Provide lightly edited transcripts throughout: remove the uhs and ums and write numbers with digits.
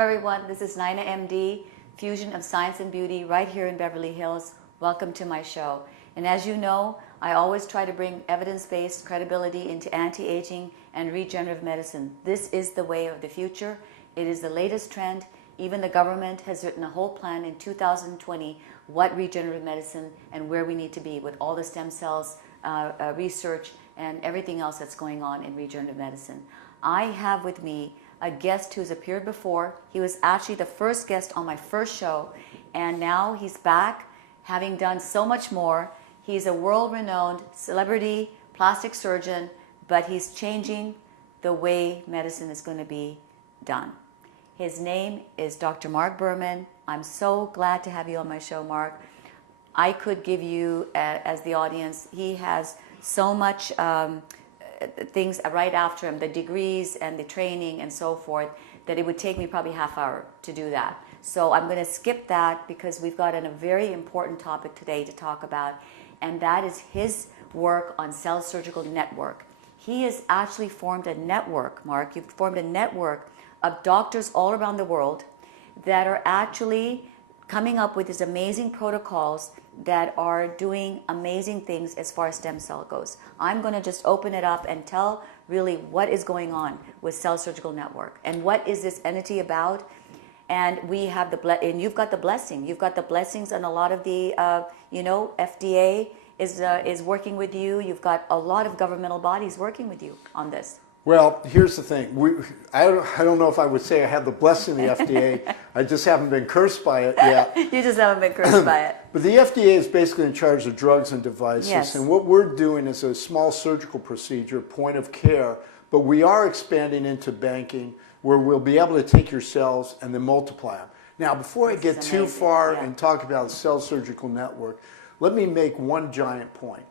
everyone. This is NainaMD, Fusion of Science and Beauty, right here in Beverly Hills. Welcome to my show. And as you know, I always try to bring evidence-based credibility into anti-aging and regenerative medicine. This is the way of the future. It is the latest trend. Even the government has written a whole plan in 2020 what regenerative medicine and where we need to be with all the stem cells research and everything else that's going on in regenerative medicine. I have with me a guest who's appeared before. He was actually the first guest on my first show, and now he's back having done so much more. He's a world-renowned celebrity plastic surgeon, but he's changing the way medicine is going to be done. His name is Dr. Mark Berman. I'm so glad to have you on my show, Mark. I could give you, as the audience, he has so much things right after him, the degrees and the training and so forth, that it would take me probably half hour to do that. So I'm going to skip that because we've got a very important topic today to talk about, and that is his work on Cell Surgical Network. He has actually formed a network, Mark. You've formed a network of doctors all around the world that are actually coming up with these amazing protocols that are doing amazing things as far as stem cell goes. I'm going to just open it up and tell really what is going on with Cell Surgical Network and what is this entity about. And we have and you've got the blessing. You've got the blessings, and a lot of the FDA is working with you. You've got a lot of governmental bodies working with you on this. Well, here's the thing. I don't know if I would say I have the blessing of the FDA. I just haven't been cursed by it yet. You just haven't been cursed by it. But the FDA is basically in charge of drugs and devices. Yes. And what we're doing is a small surgical procedure, point of care. But we are expanding into banking where we'll be able to take your cells and then multiply them. Now, before I get too far and talk about Cell Surgical Network, let me make one giant point.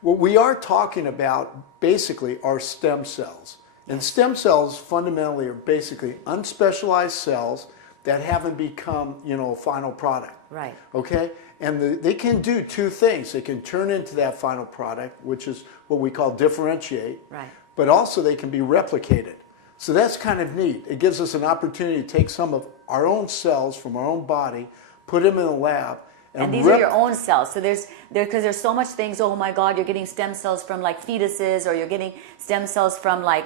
What we are talking about basically are stem cells. And stem cells fundamentally are basically unspecialized cells that haven't become, a final product. Right. Okay? And they can do two things. They can turn into that final product, which is what we call differentiate. Right. But also they can be replicated. So that's kind of neat. It gives us an opportunity to take some of our own cells from our own body, put them in the lab, and these are your own cells. So because there's so much things, oh my God, you're getting stem cells from like fetuses, or you're getting stem cells from like,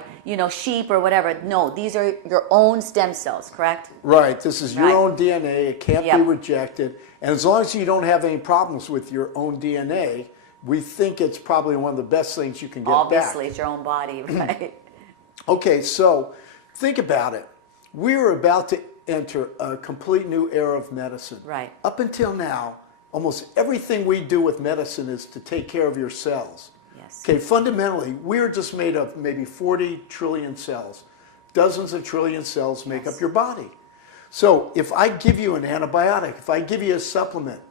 sheep or whatever. No, these are your own stem cells, correct? Right. This is your own DNA. It can't be rejected. And as long as you don't have any problems with your own DNA, we think it's probably one of the best things you can get back. Obviously, it's your own body, right? Okay, so think about it. We're about to enter a complete new era of medicine. Right. Up until now, almost everything we do with medicine is to take care of your cells. Yes. Okay, fundamentally, we're just made of maybe 40 trillion cells. Dozens of trillion cells make up your body. So if I give you an antibiotic, if I give you a supplement,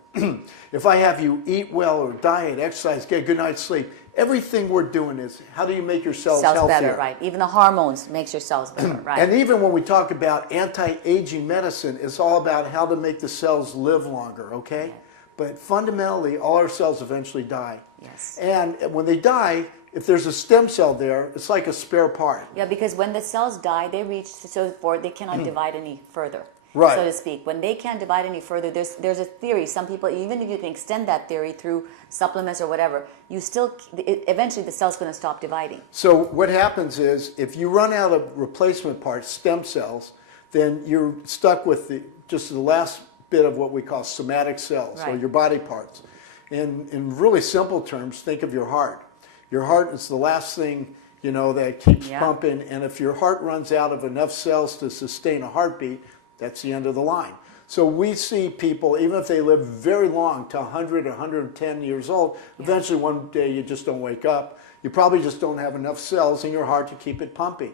if I have you eat well or diet, exercise, get a good night's sleep, everything we're doing is how do you make your cells healthier? Better, right. Even the hormones makes your cells better, right. And even when we talk about anti-aging medicine, it's all about how to make the cells live longer, okay? Yeah. But fundamentally, all our cells eventually die. Yes. And when they die, if there's a stem cell there, it's like a spare part. Yeah, because when the cells die, they reach so far they cannot divide any further. Right. So to speak. When they can't divide any further, there's a theory. Some people, even if you can extend that theory through supplements or whatever, eventually the cell's going to stop dividing. So what happens is, if you run out of replacement parts, stem cells, then you're stuck with just the last bit of what we call somatic cells, or your body parts. And in really simple terms, think of your heart. Your heart is the last thing that keeps pumping, and if your heart runs out of enough cells to sustain a heartbeat, that's the end of the line. So we see people, even if they live very long, to 100 or 110 years old, eventually one day you just don't wake up. You probably just don't have enough cells in your heart to keep it pumping.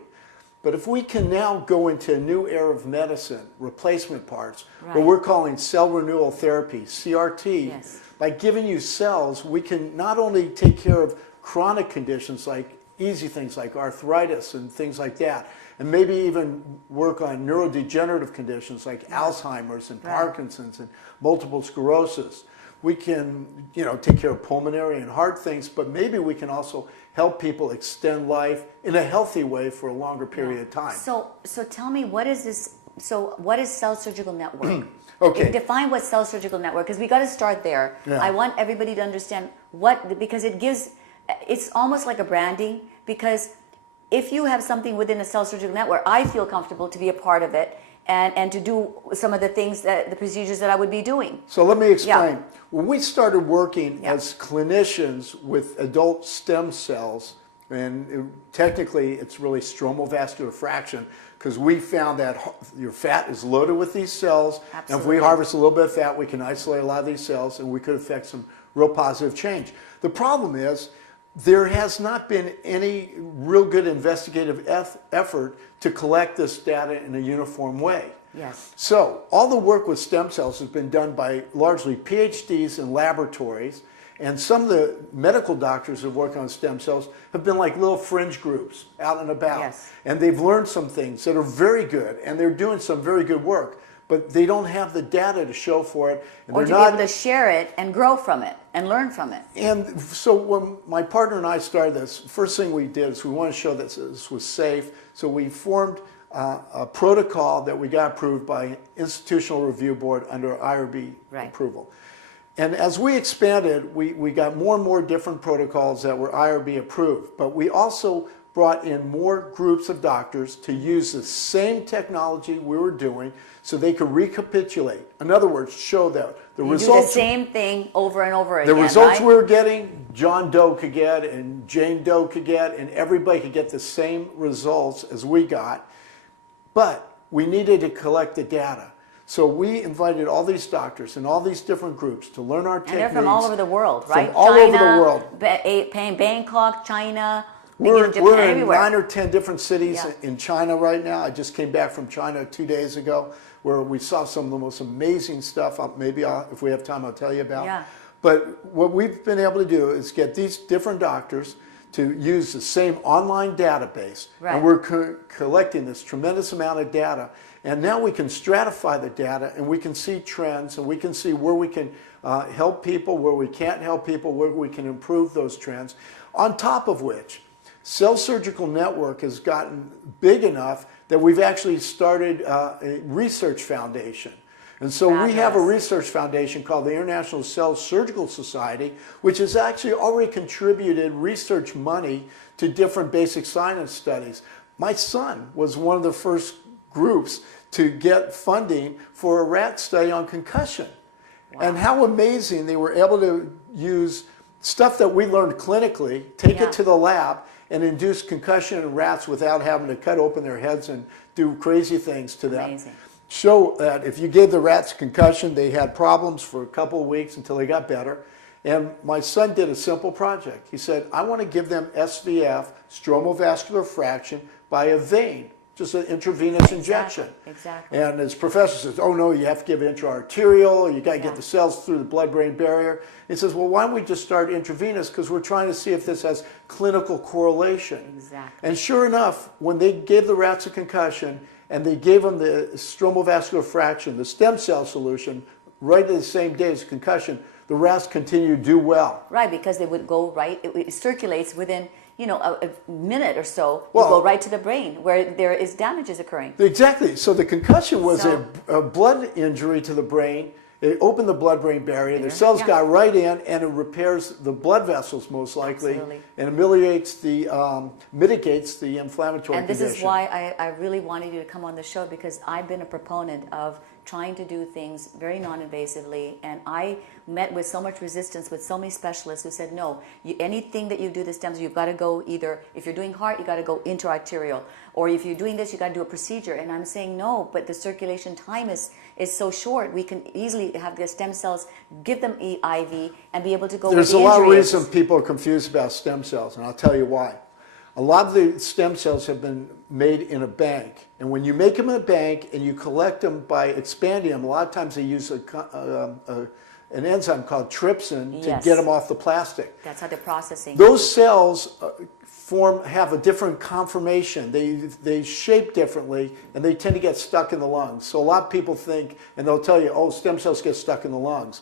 But if we can now go into a new era of medicine, replacement parts, what we're calling cell renewal therapy, CRT, by giving you cells, we can not only take care of chronic conditions like easy things like arthritis and things like that, and maybe even work on neurodegenerative conditions like Alzheimer's and Parkinson's and multiple sclerosis. We can, take care of pulmonary and heart things, but maybe we can also help people extend life in a healthy way for a longer period of time. So tell me, what is this So what is cell surgical network? Okay. Define what cell surgical network, because we got to start there. Yeah. I want everybody to understand because it's almost like a branding, because if you have something within a cell surgical network, I feel comfortable to be a part of it and to do some of the things, the procedures that I would be doing. So let me explain. Yeah. When we started working Yeah. as clinicians with adult stem cells, and technically it's really stromal vascular fraction, because we found that your fat is loaded with these cells. Absolutely. And if we harvest a little bit of fat, we can isolate a lot of these cells and we could affect some real positive change. The problem is there has not been any real good investigative effort to collect this data in a uniform way. Yes. So all the work with stem cells has been done by largely PhDs in laboratories, and some of the medical doctors who work on stem cells have been like little fringe groups out and about. Yes. And they've learned some things that are very good, and they're doing some very good work, but they don't have the data to show for it. And Or they're to be not, able to share it and grow from it and learn from it. and so when my partner and I started this, first thing we did is we wanted to show that this was safe, so we formed a protocol that we got approved by Institutional Review Board under IRB Right. approval. And as we expanded, we got more and more different protocols that were IRB approved, but we also brought in more groups of doctors to use the same technology we were doing so they could recapitulate. In other words, show that the You results... do the same thing over and over again, The results right? we were getting, John Doe could get and Jane Doe could get, and everybody could get the same results as we got. But we needed to collect the data. So we invited all these doctors and all these different groups to learn our techniques. And they're from all over the world, right? From all over the world. Bangkok, China, We're Japan, in everywhere. 9 or 10 different cities Yeah. in China right now. I just came back from China 2 days ago, where we saw some of the most amazing stuff. If we have time, I'll tell you about. Yeah. But what we've been able to do is get these different doctors to use the same online database. Right. And we're collecting this tremendous amount of data. And now we can stratify the data, and we can see trends, and we can see where we can help people, where we can't help people, where we can improve those trends. On top of which, Cell Surgical Network has gotten big enough that we've actually started a research foundation. And so we have a research foundation called the International Cell Surgical Society, which has actually already contributed research money to different basic science studies. My son was one of the first groups to get funding for a rat study on concussion. Wow. And how amazing they were able to use stuff that we learned clinically, take it to the lab, and induce concussion in rats without having to cut open their heads and do crazy things to them. Amazing. Show that if you gave the rats concussion, they had problems for a couple of weeks until they got better. And my son did a simple project. He said, I want to give them SVF, stromal vascular fraction, by a vein, just an intravenous injection. Exactly. And his professor says, oh no, you have to give intra-arterial, you got to get the cells through the blood-brain barrier. He says, well, why don't we just start intravenous, because we're trying to see if this has clinical correlation. Exactly. And sure enough, when they gave the rats a concussion and they gave them the stromal vascular fraction, the stem cell solution, right at the same day as concussion, the rats continue to do well. Right, because they would go right, it circulates within, you know, a minute or so, Well, you go right to the brain where there is damages occurring. Exactly. So the concussion was a blood injury to the brain. It opened the blood-brain barrier. The cells got right in, and it repairs the blood vessels most likely, and mitigates the inflammatory And this condition. is why I really wanted you to come on the show, because I've been a proponent of trying to do things very non-invasively, and I met with so much resistance with so many specialists who said, no, anything that you do the stems, you've got to go either, if you're doing heart, you got to go intra-arterial, or if you're doing this, you got to do a procedure. And I'm saying no, but the circulation time is so short. We can easily have the stem cells, give them IV, and be able to go. There's where a the lot of injury is. reasons people are confused about stem cells, and I'll tell you why. A lot of the stem cells have been made in a bank, and when you make them in a bank and you collect them by expanding them, a lot of times they use an enzyme called trypsin to get them off the plastic. That's how they're processing. Those cells have a different conformation. They shape differently, and they tend to get stuck in the lungs. So a lot of people think, and they'll tell you, oh, stem cells get stuck in the lungs.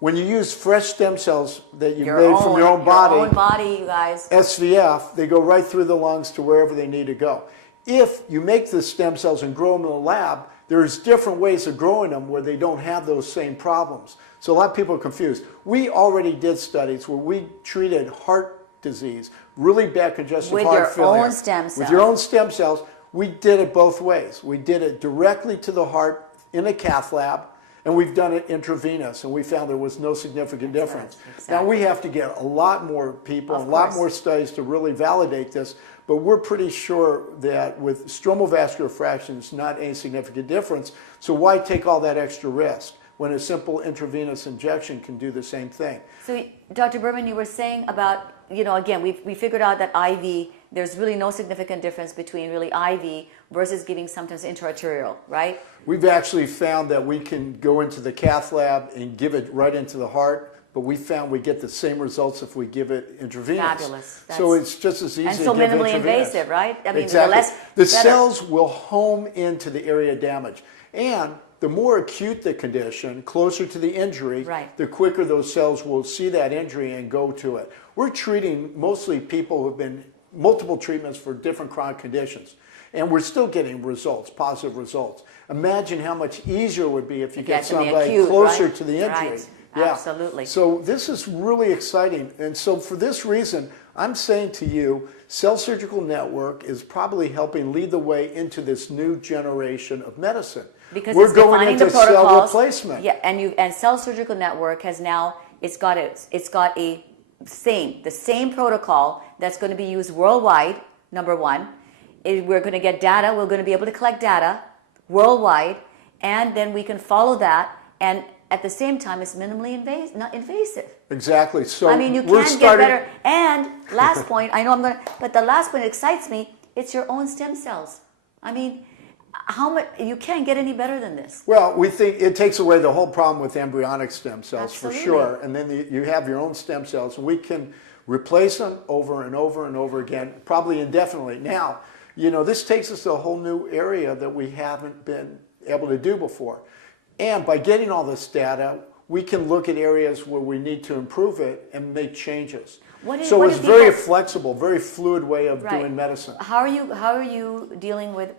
When you use fresh stem cells that you made from your own body, you guys, SVF, they go right through the lungs to wherever they need to go. If you make the stem cells and grow them in the lab, there's different ways of growing them where they don't have those same problems. So a lot of people are confused. We already did studies where we treated heart disease, really bad congestive heart failure. With your own stem cells. With your own stem cells. We did it both ways. We did it directly to the heart in a cath lab, and we've done it intravenous, and we found there was no significant difference. Exactly. Now we have to get a lot more people, a lot more studies to really validate this, but we're pretty sure that with stromal vascular fractions, not any significant difference. So why take all that extra risk when a simple intravenous injection can do the same thing? So, Dr. Berman, you were saying about, again, we figured out that IV, there's really no significant difference between really IV versus giving sometimes intraarterial, right? We've actually found that we can go into the cath lab and give it right into the heart, but we found we get the same results if we give it intravenous. Fabulous. So it's just as easy and to so give minimally intravenous. invasive, right? I mean, exactly. the cells will home into the area of damage. And the more acute the condition, closer to the injury, the quicker those cells will see that injury and go to it. We're treating mostly people who have been multiple treatments for different chronic conditions. And we're still getting results, positive results. Imagine how much easier it would be if you get somebody acute, closer to the injury. Right. Yeah. Absolutely. So this is really exciting. And so for this reason, I'm saying to you, Cell Surgical Network is probably helping lead the way into this new generation of medicine. Because we're it's going defining into the protocols. cell replacement. Yeah, and Cell Surgical Network has now, it's got the same protocol that's going to be used worldwide, number one. We're going to get data, we're going to be able to collect data worldwide, and then we can follow that, and at the same time it's minimally not invasive. Exactly. So I mean, you can get better. And last point, I know but the last point excites me, it's your own stem cells. I mean, how much, you can't get any better than this. Well, we think it takes away the whole problem with embryonic stem cells. Absolutely. For sure. And then you have your own stem cells, and we can replace them over and over and over again, probably indefinitely. Now, this takes us to a whole new area that we haven't been able to do before. And by getting all this data, we can look at areas where we need to improve it and make changes. So it's very flexible, very fluid way of doing medicine. How are you dealing with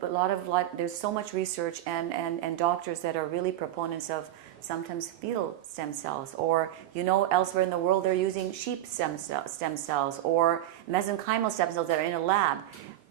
there's so much research and doctors that are really proponents of sometimes fetal stem cells, or elsewhere in the world they're using sheep stem cells or mesenchymal stem cells that are in a lab.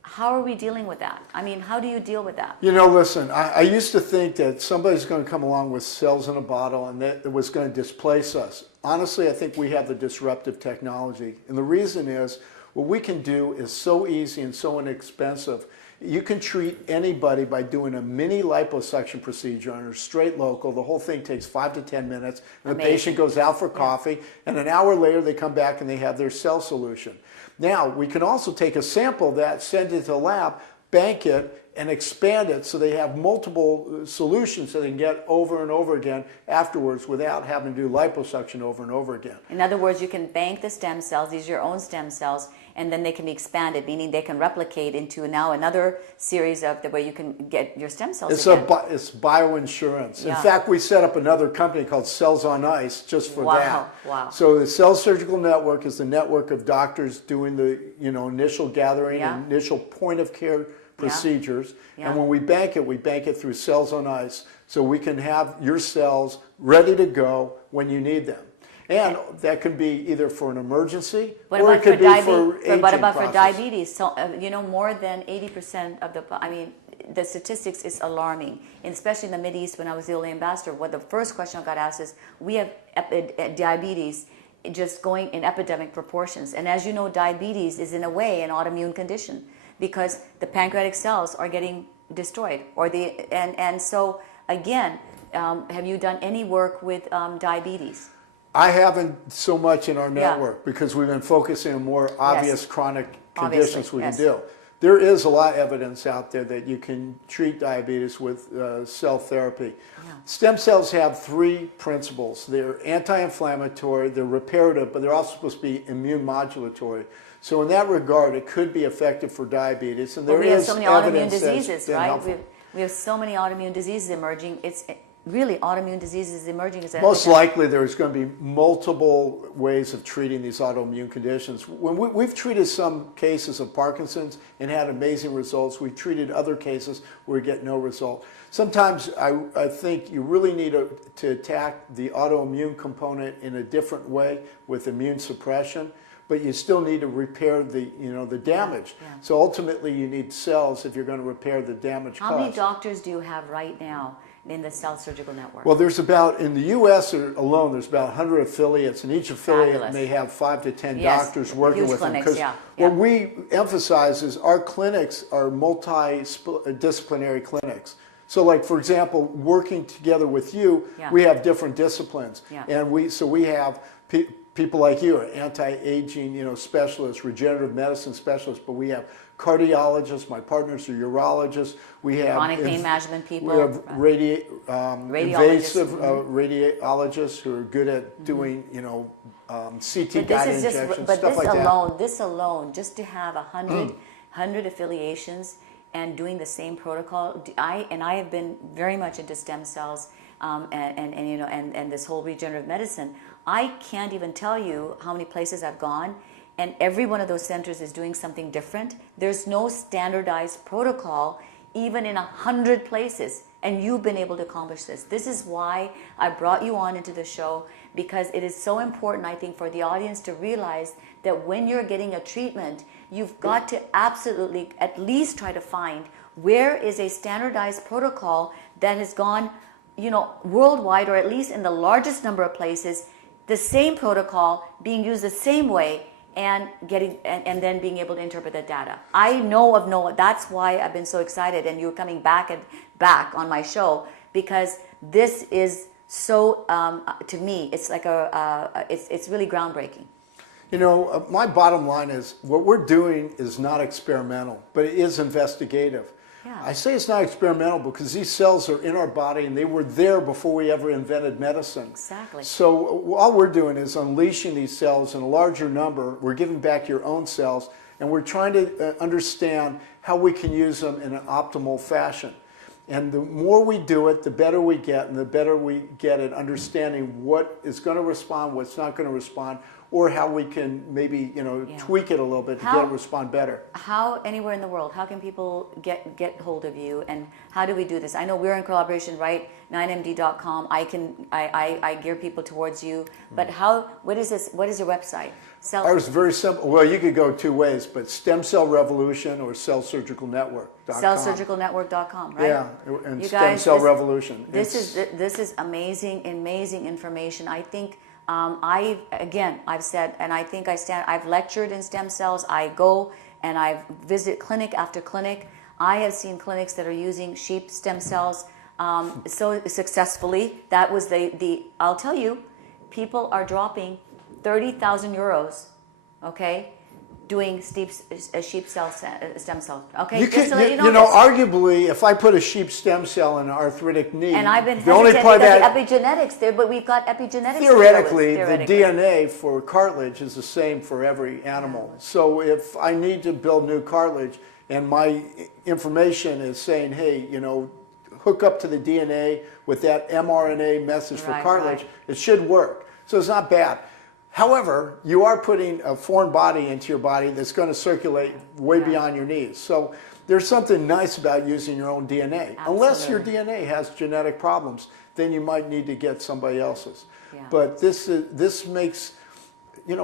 How are we dealing with that? I mean, how do you deal with that? Listen, I used to think that somebody's going to come along with cells in a bottle and that it was going to displace us. Honestly, I think we have the disruptive technology. And the reason is, what we can do is so easy and so inexpensive. You can treat anybody by doing a mini liposuction procedure on a straight local. The whole thing takes 5 to 10 minutes. And the patient goes out for coffee. And an hour later, they come back and they have their cell solution. Now, we can also take a sample of that, send it to the lab, bank it, and expand it so they have multiple solutions that they can get over and over again afterwards without having to do liposuction over and over again. In other words, you can bank the stem cells, these are your own stem cells, and then they can be expanded, meaning they can replicate into now another series of where you can get your stem cells again. It's bioinsurance. In fact, we set up another company called Cells on Ice just for that. Wow. So the Cell Surgical Network is the network of doctors doing the initial gathering, initial point of care procedures. And when we bank it through Cells on Ice, so we can have your cells ready to go when you need them. And that could be either for an emergency or it could be for aging What about process. for diabetes? So, more than 80% of the statistics is alarming. And especially in the Mideast, when I was the only ambassador, the first question I got asked is, we have diabetes just going in epidemic proportions. And as you know, diabetes is in a way an autoimmune condition because the pancreatic cells are getting destroyed. And so, again, have you done any work with diabetes? I haven't so much in our network because we've been focusing on more obvious chronic conditions we can deal. There is a lot of evidence out there that you can treat diabetes with cell therapy. Stem cells have 3 principles. They're anti-inflammatory, they're reparative, but they're also supposed to be immune modulatory. So in that regard, it could be effective for diabetes. And we have so many autoimmune diseases, right? We have so many autoimmune diseases emerging. really autoimmune diseases emerging. Most likely there's going to be multiple ways of treating these autoimmune conditions. When we've treated some cases of Parkinson's and had amazing results, we've treated other cases where we get no result. Sometimes I think you really need to attack the autoimmune component in a different way with immune suppression, but you still need to repair the damage. Yeah. So ultimately you need cells if you're going to repair the damage caused. How many doctors do you have right now in the Cell Surgical Network? Well, there's about, in the U.S. alone, there's about 100 affiliates, and each affiliate Fabulous. May have 5 to 10 Yes. doctors working Huge with clinics, them. yeah. What we emphasize is our clinics are multidisciplinary clinics. So, like, for example, working together with you, we have different disciplines. And we have people like you are anti-aging, specialists, regenerative medicine specialists, but we have cardiologists, my partners are urologists, we have chronic pain management people, we have invasive radiologists who are good at doing, CT guide injections, stuff like that. This alone, just to have 100 affiliations and doing the same protocol, I have been very much into stem cells and this whole regenerative medicine. I can't even tell you how many places I've gone, and every one of those centers is doing something different. There's no standardized protocol even in 100 places, and you've been able to accomplish this. This is why I brought you on into the show, because it is so important, I think, for the audience to realize that when you're getting a treatment, you've got to absolutely at least try to find where is a standardized protocol that has gone, worldwide, or at least in the largest number of places, the same protocol being used the same way, and then being able to interpret the data. I know of no. That's why I've been so excited, and you're coming back on my show, because this is so to me, it's like it's really groundbreaking. My bottom line is what we're doing is not experimental, but it is investigative. Yeah. I say it's not experimental because these cells are in our body and they were there before we ever invented medicine. Exactly. So all we're doing is unleashing these cells in a larger number. We're giving back your own cells, and we're trying to understand how we can use them in an optimal fashion. And the more we do it, the better we get, and the better we get at understanding what is going to respond, what's not going to respond, or how we can maybe tweak it a little bit to get it to respond better. How, anywhere in the world, how can people get hold of you, and how do we do this? I know we're in collaboration, right? NainaMD.com. I gear people towards you, but what is this? What is your website? Ours is very simple. Well, you could go two ways, but Stem Cell Revolution or CellSurgicalNetwork.com. CellSurgicalNetwork.com, right? Yeah, and you Stem guys, Cell Revolution. This is amazing information. I think I've said, and I think I've lectured in stem cells. I go and I visit clinic after clinic. I have seen clinics that are using sheep stem cells so successfully. That was I'll tell you, people are dropping 30,000 euros, okay, doing sheep cell stem cells. Okay, arguably, if I put a sheep stem cell in an arthritic knee, and I've been hesitating epigenetics there, but we've got epigenetics. Theoretically, the DNA for cartilage is the same for every animal. Yeah. So if I need to build new cartilage, and my information is saying, hey, hook up to the DNA with that mRNA message for cartilage, it should work. So it's not bad. However, you are putting a foreign body into your body that's going to circulate way beyond your knees. So there's something nice about using your own DNA. Absolutely. Unless your DNA has genetic problems, then you might need to get somebody else's. Yeah. But this makes,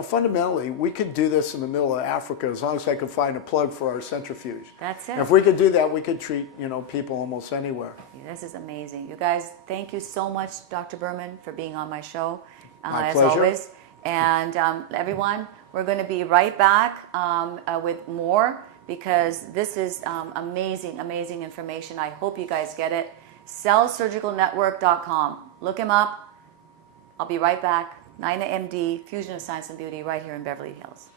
fundamentally, we could do this in the middle of Africa as long as I could find a plug for our centrifuge. That's it. And if we could do that, we could treat, people almost anywhere. This is amazing. You guys, thank you so much, Dr. Berman, for being on my show. My pleasure. As always. And everyone, we're going to be right back with more, because this is amazing information. I hope you guys get it. CellSurgicalNetwork.com. Look him up. I'll be right back. NainaMD, Fusion of Science and Beauty, right here in Beverly Hills.